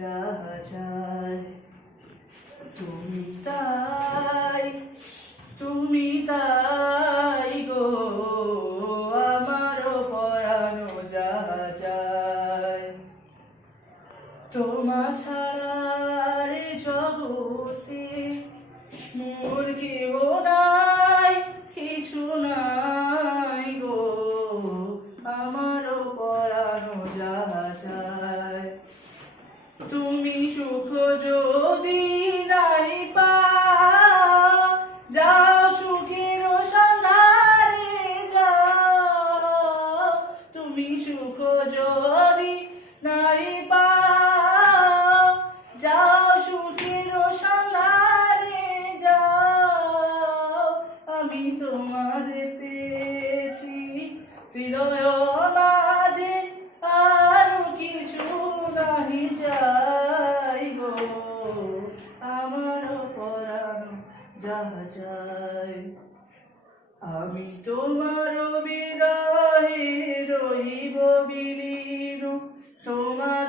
যাহা চায়। তুমি তাই গো আমার পরানো যাহা চায়। তোমা ছাড়া রে জগতে মোর কেহ নাই, কিছু নাই গো আমার পরানো যাহা চায়। তুমি সুখ যদি নাই পাও, যাও সুখের সন্ধানে যাও। তুমি সুখ যদি নাই পাও, যাও সুখের সন্ধানে যাও। আমি তোমারে পেয়েছি হৃদয় মাঝে, আর কিছু নাহি চাই গো আমার পরানো যাহা চাই। আমি তোমার বিরহে রহিব বিলীন, তোমার